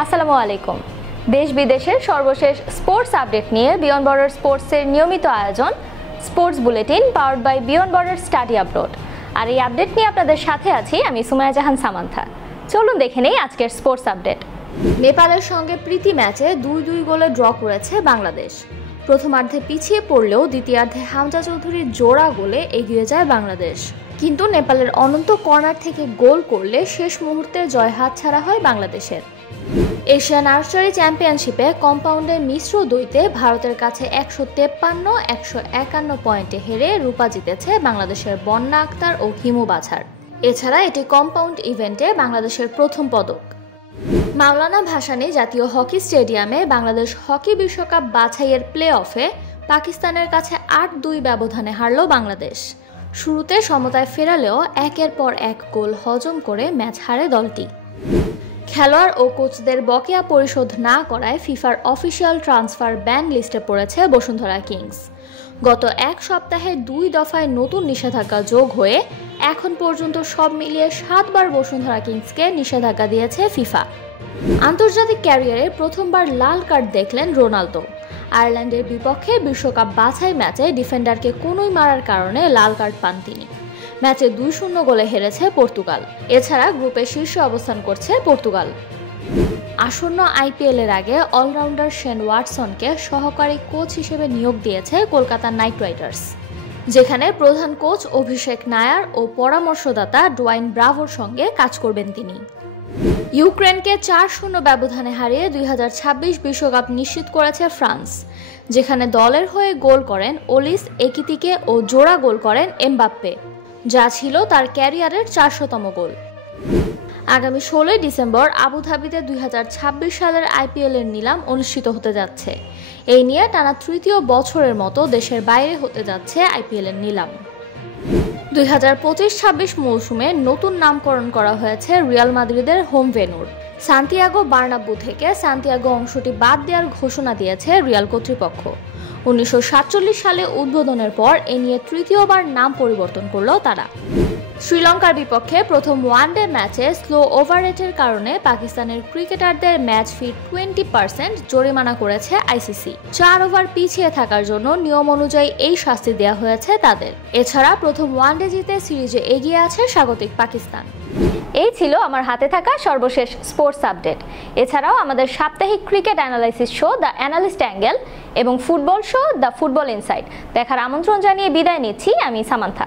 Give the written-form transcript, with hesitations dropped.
আসসালামু আলাইকুম। দেশ বিদেশের সর্বশেষ স্পোর্টস আপডেট নিয়ে বিয়ন্ড বর্ডার স্পোর্টসের নিয়মিত আয়োজন sports bulletin powered by Beyond Border study abroad. আর এই আপডেট নিয়ে আপনাদের সাথে আছি আমি সুমাইয়া জাহান সামান্থা। চলুন দেখে নেই আজকের স্পোর্টস আপডেট। নেপালের সঙ্গে প্রীতি ম্যাচে 2-2 গোলে ড্র করেছে বাংলাদেশ। প্রথমার্ধে পিছিয়ে পড়লেও দ্বিতীয়ার্ধে হামজা চৌধুরীর জোড়া গোলে এগিয়ে যায় বাংলাদেশ, কিন্তু নেপালের অনন্ত কর্নার থেকে গোল করলে শেষ মুহূর্তে জয় হাতছাড়া হয় বাংলাদেশের। এশিয়ান আর্চারি চ্যাম্পিয়নশিপে কম্পাউন্ডের মিশ্র দ্বৈতে ভারতের কাছে 153-151 পয়েন্টে হেরে রূপা জিতেছে বাংলাদেশের বন্যা আক্তার ও হিমু বাছার। এছাড়া এটি কম্পাউন্ড ইভেন্টে বাংলাদেশের প্রথম পদক। মাওলানা ভাসানী জাতীয় হকি স্টেডিয়ামে বাংলাদেশ হকি বিশ্বকাপ বাছাইয়ের প্লে অফে পাকিস্তানের কাছে 8-2 ব্যবধানে হারল বাংলাদেশ। শুরুতে সমতায় ফেরালেও একের পর এক গোল হজম করে ম্যাচ হারে দলটি। খেলোয়াড় ও কোচদের বকেয়া পরিশোধ না করায় ফিফার অফিসিয়াল ট্রান্সফার ব্যান লিস্টে পড়েছে বসুন্ধরা কিংস। গত এক সপ্তাহে 2 দফায় নতুন নিষেধাজ্ঞা যোগ হয়ে এখন পর্যন্ত সব মিলিয়ে 7 বার বসুন্ধরা কিংসকে নিষেধাজ্ঞা দিয়েছে ফিফা। আন্তর্জাতিক ক্যারিয়ারে প্রথমবার লাল কার্ড দেখলেন রোনালদো। আয়ারল্যান্ডের বিপক্ষে বিশ্বকাপ বাছাই ম্যাচে ডিফেন্ডারকে কোনোই মারার কারণে লাল কার্ড পান তিনি। ম্যাচে 2-0 গোলে হেরেছে পর্তুগাল। এছাড়া গ্রুপে শীর্ষে অবস্থান করছে পর্তুগাল। আসন্ন আইপিএলের আগে অলরাউন্ডার শেন ওয়াটসনকে সহকারী কোচ হিসেবে নিয়োগ দিয়েছে কলকাতা নাইট রাইডার্স, যেখানে প্রধান কোচ অভিষেক নায়ার ও পরামর্শদাতা ডোয়াইন ব্রাভোর সঙ্গে কাজ করবেন তিনি। ইউক্রেনকে 4-0 ব্যবধানে হারিয়ে 2026 বিশ্বকাপ নিশ্চিত করেছে ফ্রান্স, যেখানে দলের হয়ে গোল করেন ওলিস একিতিকে ও জোড়া গোল করেন এমবাপ্পে, যা ছিল তার ক্যারিয়ারের 400তম গোল। আগামী 16 ডিসেম্বর আবুধাবিতে 2026 সালের আইপিএলের নিলাম অনুষ্ঠিত হতে যাচ্ছে। এই নিয়ে টানা তৃতীয় বছরের মতো দেশের বাইরে হতে যাচ্ছে আইপিএলের নিলাম। 2025-26 মৌসুমে নতুন নামকরণ করা হয়েছে রিয়াল মাদ্রিদের হোম ভেন্যুর। সান্তিয়াগো বার্নাব্যু থেকে সান্তিয়াগো অংশটি বাদ দেওয়ার ঘোষণা দিয়েছে রিয়াল কর্তৃপক্ষ। 1947 সালে উদ্বোধনের পর এ নিয়ে তৃতীয়বার নাম পরিবর্তন করল তারা। শ্রীলঙ্কার বিপক্ষে প্রথম ওয়ানডে ম্যাচে স্লো ওভাররেটের কারণে পাকিস্তানের ক্রিকেটারদের ম্যাচ ফি 20% জরিমানা করেছে আইসিসি। 4 ওভার পিছিয়ে থাকার জন্য নিয়ম অনুযায়ী এই শাস্তি দেওয়া হয়েছে তাদের। এছাড়া প্রথম ওয়ানডে জিতে সিরিজে এগিয়ে আছে স্বাগতিক পাকিস্তান। এই ছিল আমার হাতে থাকা সর্বশেষ স্পোর্টস আপডেট। এছাড়াও আমাদের সাপ্তাহিক cricket analysis show the analyst angle এবং football show the football insight দেখার আমন্ত্রণ জানিয়ে বিদায় নিচ্ছি আমি সামান্থা।